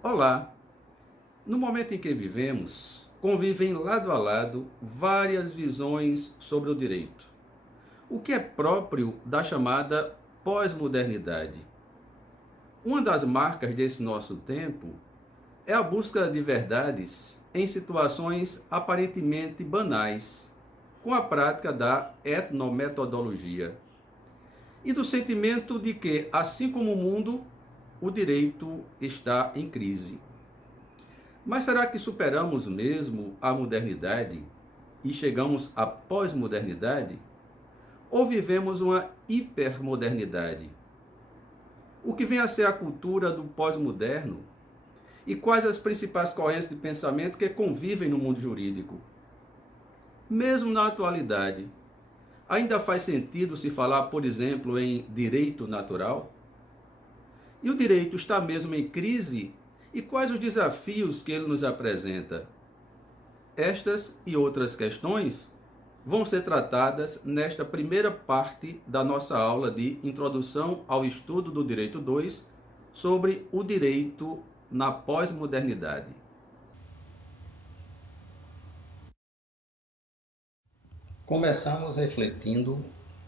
Olá! No momento em que vivemos, convivem lado a lado várias visões sobre o direito, o que é próprio da chamada pós-modernidade. Uma das marcas desse nosso tempo é a busca de verdades em situações aparentemente banais, com a prática da etnometodologia e do sentimento de que, assim como o mundo, o direito está em crise. Mas será que superamos mesmo a modernidade e chegamos à pós-modernidade? Ou vivemos uma hipermodernidade? O que vem a ser a cultura do pós-moderno? E quais as principais correntes de pensamento que convivem no mundo jurídico? Mesmo na atualidade, ainda faz sentido se falar, por exemplo, em direito natural? E o direito está mesmo em crise? E quais os desafios que ele nos apresenta? Estas e outras questões vão ser tratadas nesta primeira parte da nossa aula de Introdução ao Estudo do Direito 2 sobre o direito na pós-modernidade. Começamos refletindo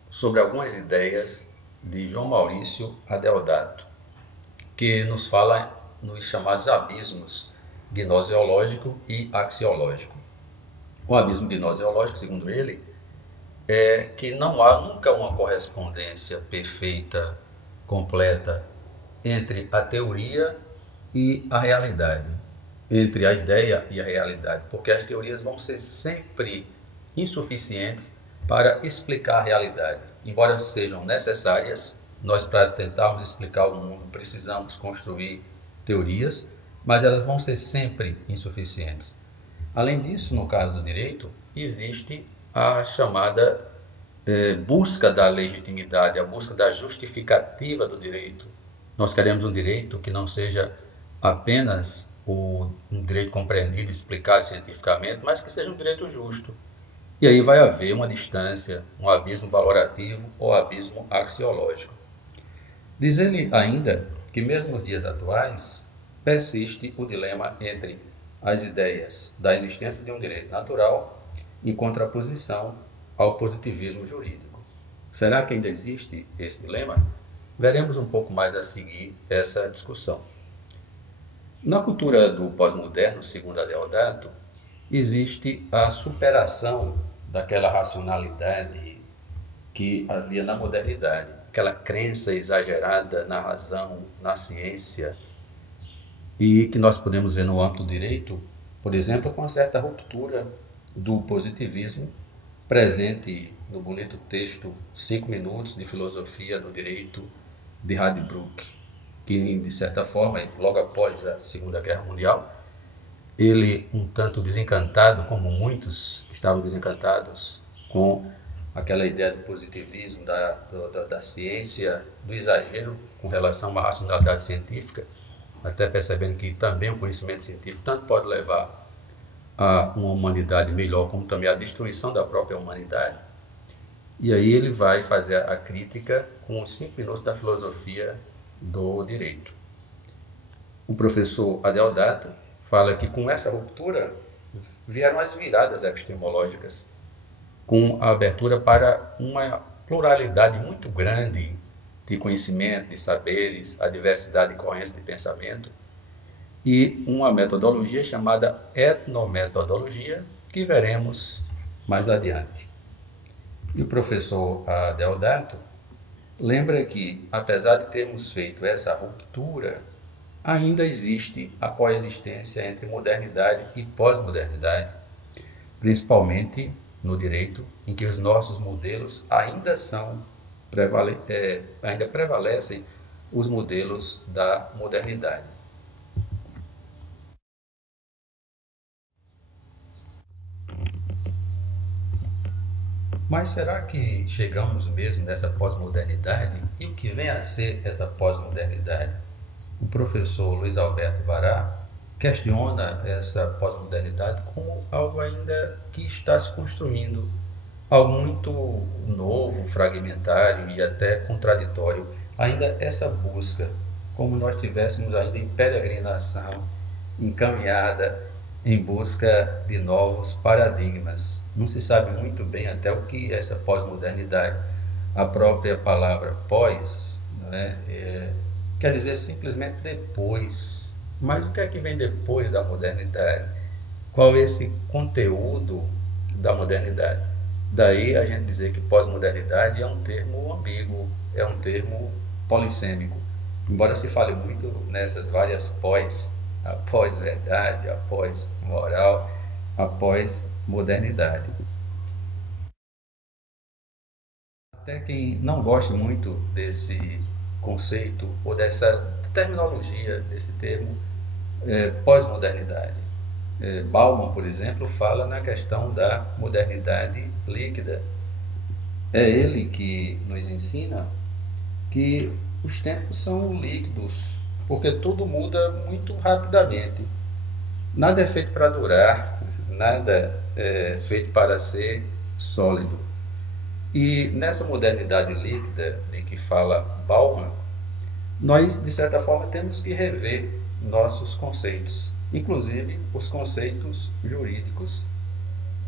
sobre algumas ideias de João Maurício Adeodato, que nos fala nos chamados abismos gnoseológico e axiológico. O abismo gnoseológico, segundo ele, é que não há nunca uma correspondência perfeita, completa, entre a teoria e a realidade, entre a ideia e a realidade, porque as teorias vão ser sempre insuficientes para explicar a realidade. Embora sejam necessárias, nós, para tentarmos explicar o mundo, precisamos construir teorias, mas elas vão ser sempre insuficientes. Além disso, no caso do direito, existe a chamada busca da legitimidade, a busca da justificativa do direito. Nós queremos um direito que não seja apenas um direito compreendido, explicado cientificamente, mas que seja um direito justo. E aí vai haver uma distância, um abismo valorativo ou abismo axiológico. Diz ele ainda que mesmo nos dias atuais persiste o dilema entre as ideias da existência de um direito natural em contraposição ao positivismo jurídico. Será que ainda existe esse dilema? Veremos um pouco mais a seguir essa discussão. Na cultura do pós-moderno, segundo Adeodato, existe a superação daquela racionalidade que havia na modernidade, aquela crença exagerada na razão, na ciência, e que nós podemos ver no âmbito do direito, por exemplo, com uma certa ruptura do positivismo presente no bonito texto 5 minutos de filosofia do direito de Radbruch, que de certa forma, logo após a Segunda Guerra Mundial, ele, um tanto desencantado, como muitos estavam desencantados com aquela ideia do positivismo, da ciência, do exagero com relação a uma racionalidade científica, até percebendo que também o conhecimento científico tanto pode levar a uma humanidade melhor, como também a destruição da própria humanidade. E aí ele vai fazer a crítica com os 5 minutos da filosofia do direito. O professor Adeodato fala que com essa ruptura vieram as viradas epistemológicas, com a abertura para uma pluralidade muito grande de conhecimento, de saberes, a diversidade de correntes de pensamento, e uma metodologia chamada etnometodologia, que veremos mais adiante. E o professor Adeodato lembra que, apesar de termos feito essa ruptura, ainda existe a coexistência entre modernidade e pós-modernidade, principalmente no direito, em que os nossos modelos ainda prevalecem os modelos da modernidade. Mas será que chegamos mesmo nessa pós-modernidade? E o que vem a ser essa pós-modernidade? O professor Luiz Alberto Vará questiona essa pós-modernidade como algo ainda que está se construindo, algo muito novo, fragmentário e até contraditório. Ainda essa busca como nós estivéssemos ainda em peregrinação, encaminhada em busca de novos paradigmas. Não se sabe muito bem até o que é essa pós-modernidade. A própria palavra pós, né, quer dizer simplesmente depois. Mas o que é que vem depois da modernidade? Qual é esse conteúdo da modernidade? Daí a gente dizer que pós-modernidade é um termo ambíguo, é um termo polissêmico. Embora se fale muito nessas várias pós, a pós-verdade, a pós-moral, a pós-modernidade. Até quem não gosta muito desse conceito ou dessa terminologia, desse termo pós-modernidade. Bauman, por exemplo, fala na questão da modernidade líquida. É ele que nos ensina que os tempos são líquidos, porque tudo muda muito rapidamente. Nada é feito para durar, nada é feito para ser sólido. E nessa modernidade líquida de que fala Bauman, nós, de certa forma, temos que rever nossos conceitos, inclusive os conceitos jurídicos.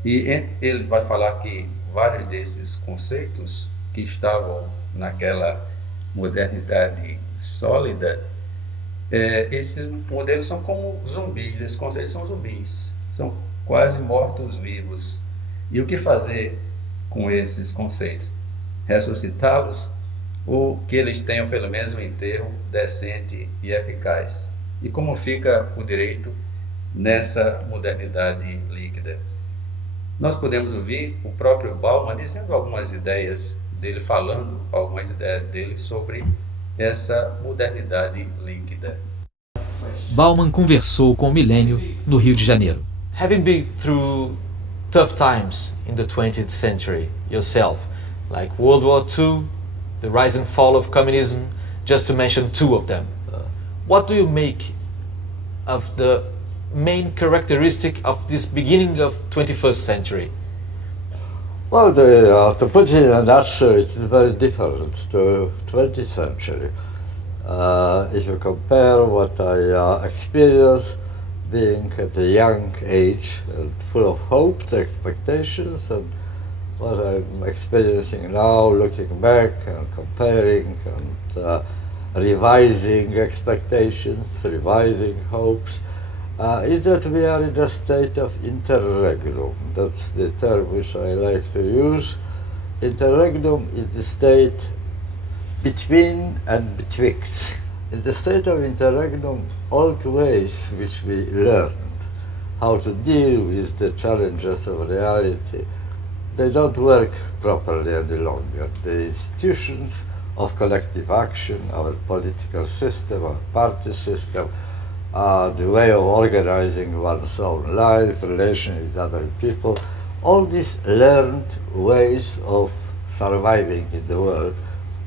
E ele vai falar que vários desses conceitos que estavam naquela modernidade sólida, esses modelos são como zumbis, esses conceitos são zumbis, são quase mortos-vivos. E o que fazer com esses conceitos? Ressuscitá-los ou que eles tenham pelo menos um enterro decente e eficaz? E como fica o direito nessa modernidade líquida? Nós podemos ouvir o próprio Bauman dizendo algumas ideias dele, falando algumas ideias dele sobre essa modernidade líquida. Bauman conversou com o Milênio no Rio de Janeiro. Having been through tough times in the 20th century yourself, like World War II, the rise and fall of communism, just to mention two of them, what do you make of the main characteristic of this beginning of 21st century? Well, to put it in a nutshell, it's very different to 20th century. If you compare what I experienced being at a young age and full of hopes, expectations, and what I'm experiencing now, looking back and comparing and revising expectations, revising hopes, is that we are in a state of interregnum. That's the term which I like to use. Interregnum is the state between and betwixt. In the state of interregnum, old ways which we learned, how to deal with the challenges of reality, they don't work properly any longer. The institutions of collective action, our political system, our party system, the way of organizing one's own life, relation with other people, all these learned ways of surviving in the world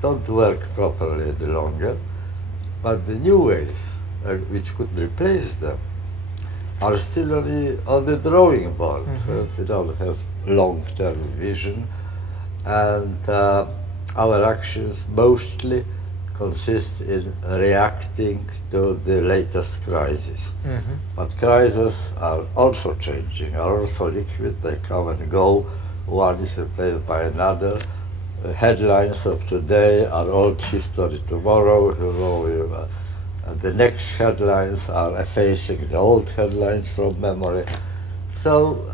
don't work properly any longer, but the new ways which could replace them are still only on the drawing board. We don't have long-term vision, and our actions mostly consist in reacting to the latest crisis. But crises are also changing, are also liquid, they come and go, one is replaced by another. The headlines of today are old history tomorrow, the next headlines are effacing the old headlines from memory. So,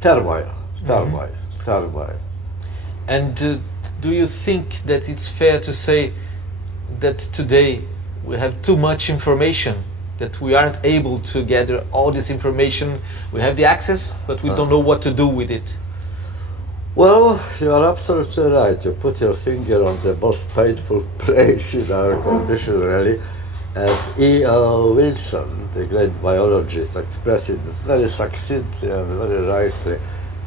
turmoil. And do you think that it's fair to say that today we have too much information, that we aren't able to gather all this information? We have the access, but we don't know what to do with it. Well, you are absolutely right. You put your finger on the most painful place in our condition, really. As E.O. Wilson, the great biologist, expressed it very succinctly and very rightly.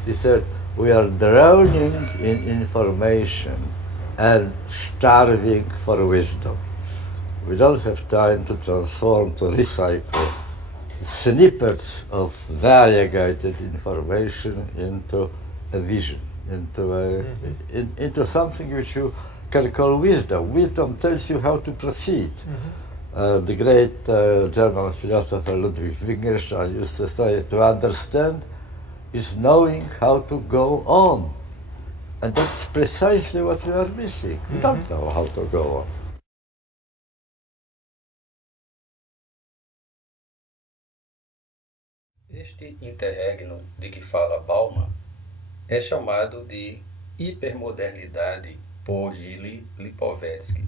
He said, we are drowning in information and starving for wisdom. We don't have time to transform, to recycle snippets of variegated information into a vision, into something which you can call wisdom. Wisdom tells you how to proceed. The great German philosopher Ludwig Wittgenstein used to say, to understand is knowing how to go on. And that's precisely what we are missing. We don't know how to go on. Este interregno de que fala Bauman é chamado de hipermodernidade por Gilles Lipovetsky.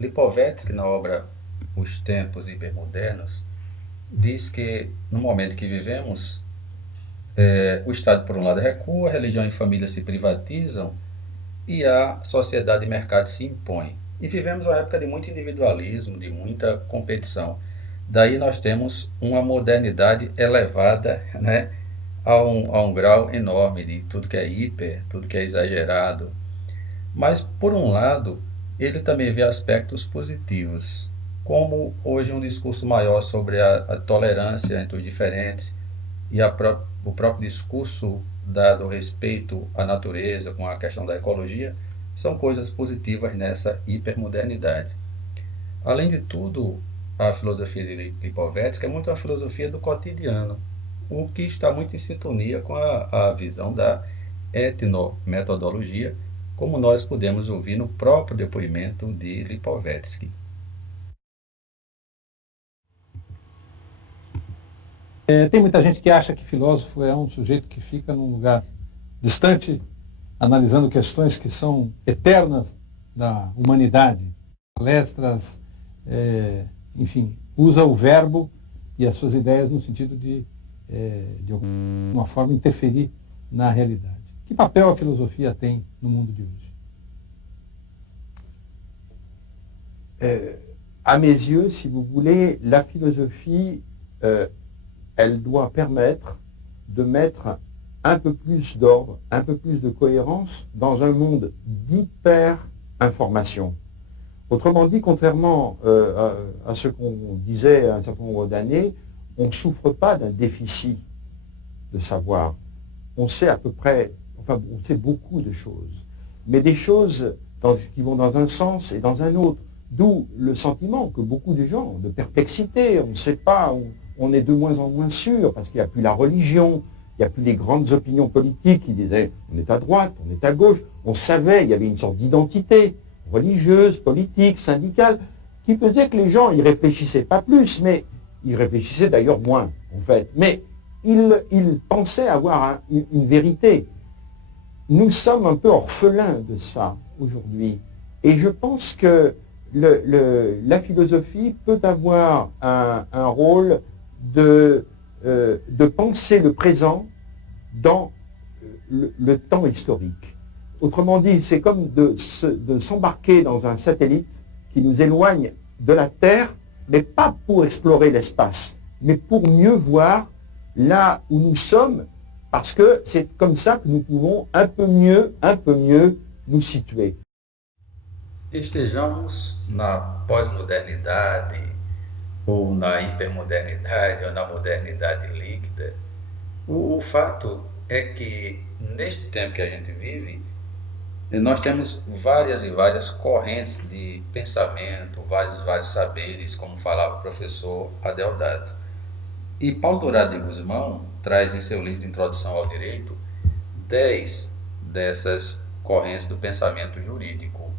Lipovetsky, na obra Os Tempos Hipermodernos, diz que no momento que vivemos, o Estado, por um lado, recua, a religião e a família se privatizam e a sociedade e mercado se impõem. E vivemos uma época de muito individualismo, de muita competição. Daí nós temos uma modernidade elevada, né, a um grau enorme de tudo que é hiper, tudo que é exagerado. Mas, por um lado, ele também vê aspectos positivos, como hoje um discurso maior sobre a tolerância entre os diferentes e o próprio discurso dado respeito à natureza, com a questão da ecologia, são coisas positivas nessa hipermodernidade. Além de tudo, a filosofia de Lipovetsky é muito uma filosofia do cotidiano, o que está muito em sintonia com a visão da etnometodologia, como nós podemos ouvir no próprio depoimento de Lipovetsky. Tem muita gente que acha que filósofo é um sujeito que fica num lugar distante, analisando questões que são eternas da humanidade. Palestras, enfim, usa o verbo e as suas ideias no sentido de alguma forma, interferir na realidade. Que papel a filosofia tem no mundo de hoje? À mes yeux, si vous voulez, la philosophie, elle doit permettre de mettre un peu plus d'ordre, un peu plus de cohérence dans un monde d'hyper-information. Autrement dit, contrairement à ce qu'on disait à un certain nombre d'années, on ne souffre pas d'un déficit de savoir. On sait à peu près, enfin, on sait beaucoup de choses, mais des choses qui vont dans un sens et dans un autre. D'où le sentiment que beaucoup de gens ont de perplexité, on ne sait pas, on est de moins en moins sûr, parce qu'il n'y a plus la religion, il n'y a plus les grandes opinions politiques qui disaient on est à droite, on est à gauche. On savait, il y avait une sorte d'identité religieuse, politique, syndicale, qui faisait que les gens y réfléchissaient pas plus, mais ils réfléchissaient d'ailleurs moins, en fait. Mais ils pensaient avoir une vérité. Nous sommes un peu orphelins de ça aujourd'hui. Et je pense que la philosophie peut avoir un rôle de penser le présent dans le temps historique. Autrement dit, c'est comme de s'embarquer dans un satellite qui nous éloigne de la Terre, mais pas pour explorer l'espace, mais pour mieux voir là où nous sommes, parce que c'est comme ça que nous pouvons un peu mieux nous situer. Estejamos na pós-modernidade, ou na hipermodernidade, ou na modernidade líquida, o fato é que, neste tempo que a gente vive, nós temos várias e várias correntes de pensamento, vários saberes, como falava o professor Adeodato. E Paulo Dourado de Guzmão traz em seu livro de Introdução ao Direito 10 dessas correntes do pensamento jurídico.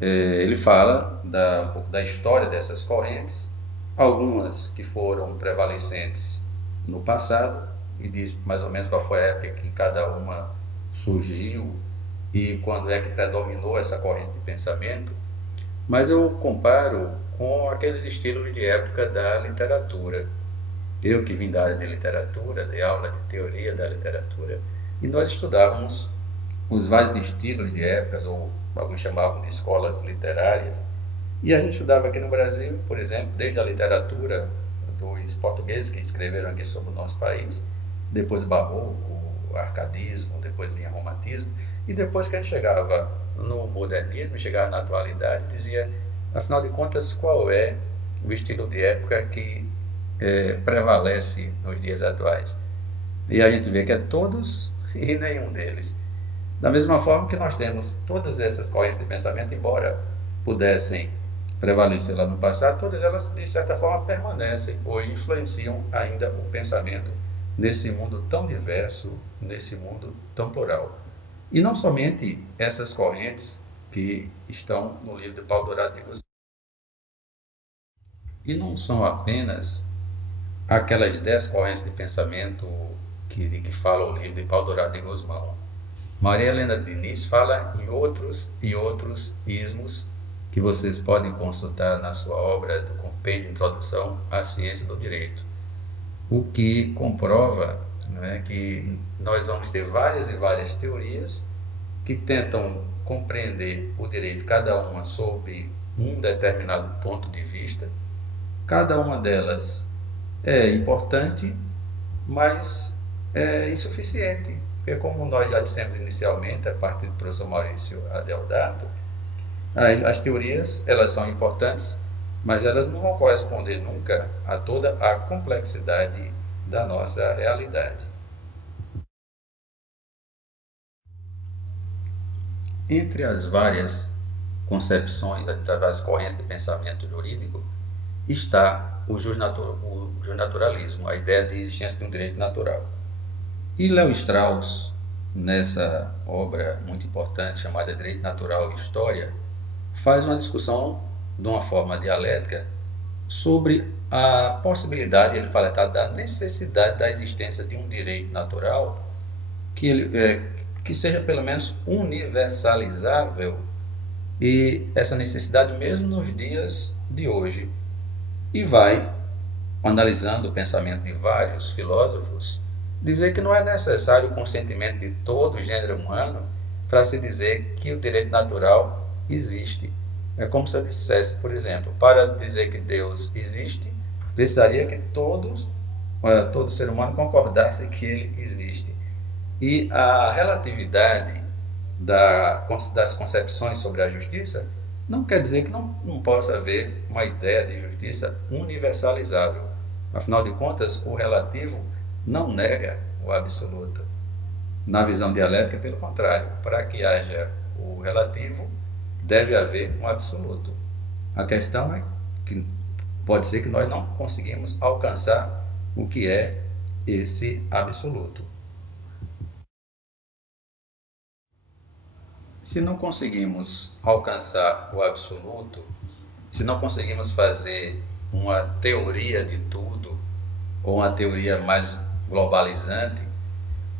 Ele fala um pouco da história dessas correntes, algumas que foram prevalecentes no passado, e diz mais ou menos qual foi a época que cada uma surgiu e quando é que predominou essa corrente de pensamento, mas eu comparo com aqueles estilos de época da literatura. Eu que vim da área de literatura, dei aula de teoria da literatura, e nós estudávamos os vários estilos de épocas, ou alguns chamavam de escolas literárias, e a gente estudava aqui no Brasil, por exemplo, desde a literatura dos portugueses que escreveram aqui sobre o nosso país, depois o barroco, o arcadismo, depois vinha o romantismo, e depois que a gente chegava no modernismo, chegava na atualidade, dizia, afinal de contas, qual é o estilo de época que prevalece nos dias atuais? E a gente vê que é todos e nenhum deles. Da mesma forma que nós temos todas essas correntes de pensamento, embora pudessem prevalecer lá no passado, todas elas, de certa forma, permanecem, hoje influenciam ainda o pensamento nesse mundo tão diverso, nesse mundo tão plural. E não somente essas correntes que estão no livro de Paulo Dourado de Guzmão. E não são apenas aquelas 10 correntes de pensamento que fala o livro de Paulo Dourado de Guzmão. Maria Helena Diniz fala em outros e outros ismos que vocês podem consultar na sua obra do Compêndio de Introdução à Ciência do Direito. O que comprova, né, que nós vamos ter várias e várias teorias que tentam compreender o direito, cada uma sob um determinado ponto de vista. Cada uma delas é importante, mas é insuficiente, porque como nós já dissemos inicialmente, a partir do professor Maurício Adeodato, as teorias, elas são importantes, mas elas não vão corresponder nunca a toda a complexidade da nossa realidade. Entre as várias concepções, entre as correntes de pensamento jurídico, está o justnaturalismo, a ideia de existência de um direito natural. E Léo Strauss, nessa obra muito importante chamada Direito Natural e História, faz uma discussão de uma forma dialética sobre a possibilidade, ele fala da necessidade da existência de um direito natural que seja pelo menos universalizável, e essa necessidade mesmo nos dias de hoje. E vai, analisando o pensamento de vários filósofos, dizer que não é necessário o consentimento de todo o gênero humano para se dizer que o direito natural existe. É como se eu dissesse, por exemplo, para dizer que Deus existe, precisaria que todo ser humano concordasse que ele existe. E a relatividade das concepções sobre a justiça não quer dizer que não possa haver uma ideia de justiça universalizável. Afinal de contas, o relativo não nega o absoluto. Na visão dialética, pelo contrário, para que haja o relativo, deve haver um absoluto. A questão é que pode ser que nós não conseguimos alcançar o que é esse absoluto. Se não conseguimos alcançar o absoluto, se não conseguimos fazer uma teoria de tudo, ou uma teoria mais globalizante,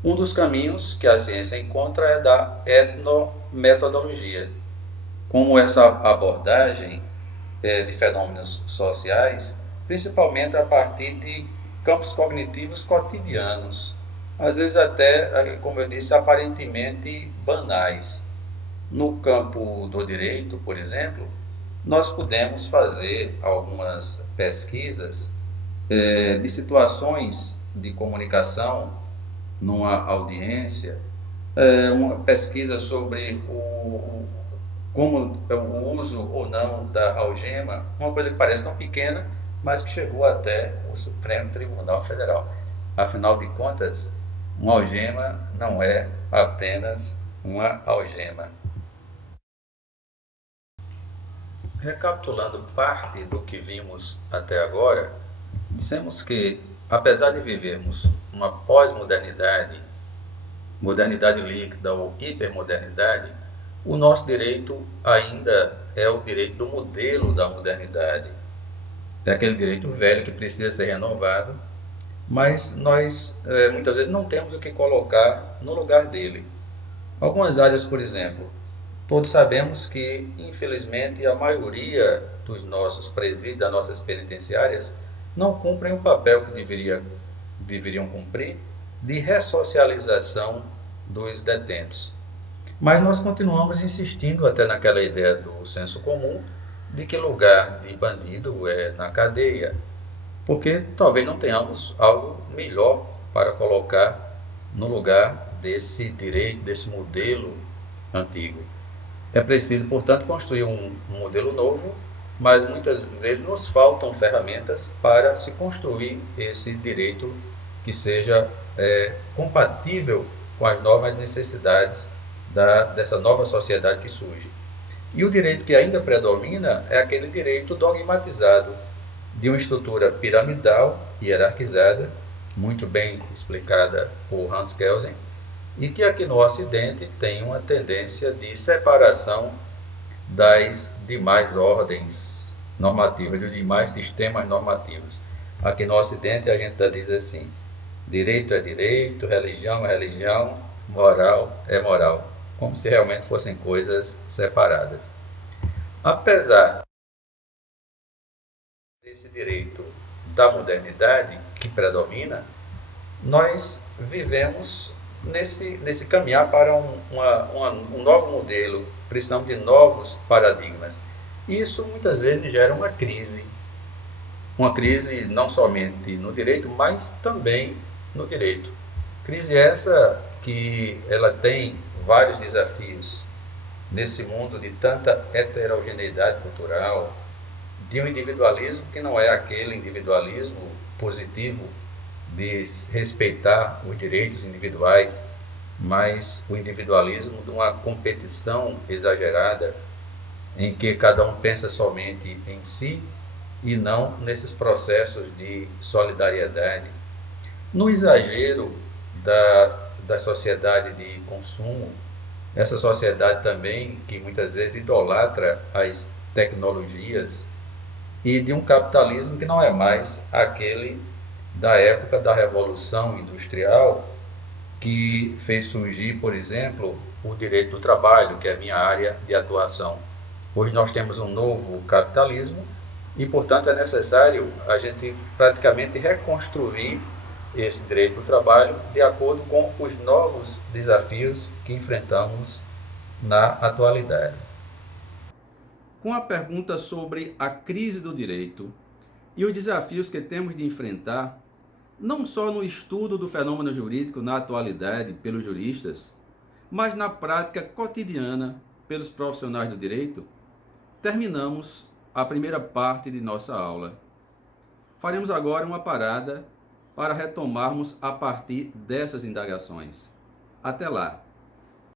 um dos caminhos que a ciência encontra é da etnometodologia. Como essa abordagem de fenômenos sociais, principalmente a partir de campos cognitivos cotidianos, às vezes até, como eu disse, aparentemente banais. No campo do direito, por exemplo, nós podemos fazer algumas pesquisas de situações de comunicação numa audiência, uma pesquisa sobre como o uso ou não da algema, uma coisa que parece tão pequena, mas que chegou até o Supremo Tribunal Federal. Afinal de contas, uma algema não é apenas uma algema. Recapitulando parte do que vimos até agora, dissemos que, apesar de vivermos uma pós-modernidade, modernidade líquida ou hipermodernidade, o nosso direito ainda é o direito do modelo da modernidade. É aquele direito velho que precisa ser renovado, mas nós muitas vezes não temos o que colocar no lugar dele. Algumas áreas, por exemplo, todos sabemos que, infelizmente, a maioria dos nossos presídios, das nossas penitenciárias, não cumprem o papel que deveriam cumprir de ressocialização dos detentos. Mas nós continuamos insistindo até naquela ideia do senso comum de que lugar de bandido é na cadeia, porque talvez não tenhamos algo melhor para colocar no lugar desse direito, desse modelo antigo. É preciso, portanto, construir um modelo novo, mas muitas vezes nos faltam ferramentas para se construir esse direito que seja compatível com as novas necessidades dessa nova sociedade que surge. E o direito que ainda predomina é aquele direito dogmatizado, de uma estrutura piramidal, hierarquizada, muito bem explicada por Hans Kelsen, e que aqui no Ocidente tem uma tendência de separação das demais ordens normativas, dos demais sistemas normativos. Aqui no Ocidente a gente diz assim: direito é direito, religião é religião, moral é moral, como se realmente fossem coisas separadas. Apesar desse direito da modernidade que predomina, nós vivemos nesse caminhar para um novo modelo, precisamos de novos paradigmas. Isso muitas vezes gera uma crise não somente no direito, mas também no direito. Crise essa que ela tem vários desafios nesse mundo de tanta heterogeneidade cultural, de um individualismo que não é aquele individualismo positivo de respeitar os direitos individuais, mas o individualismo de uma competição exagerada em que cada um pensa somente em si e não nesses processos de solidariedade. No exagero da sociedade de consumo, essa sociedade também que muitas vezes idolatra as tecnologias e de um capitalismo que não é mais aquele da época da Revolução Industrial, que fez surgir, por exemplo, o direito do trabalho, que é a minha área de atuação. Hoje nós temos um novo capitalismo e, portanto, é necessário a gente praticamente reconstruir esse direito do trabalho de acordo com os novos desafios que enfrentamos na atualidade. Com a pergunta sobre a crise do direito e os desafios que temos de enfrentar, não só no estudo do fenômeno jurídico na atualidade pelos juristas, mas na prática cotidiana pelos profissionais do direito, terminamos a primeira parte de nossa aula. Faremos agora uma parada para retomarmos a partir dessas indagações. Até lá!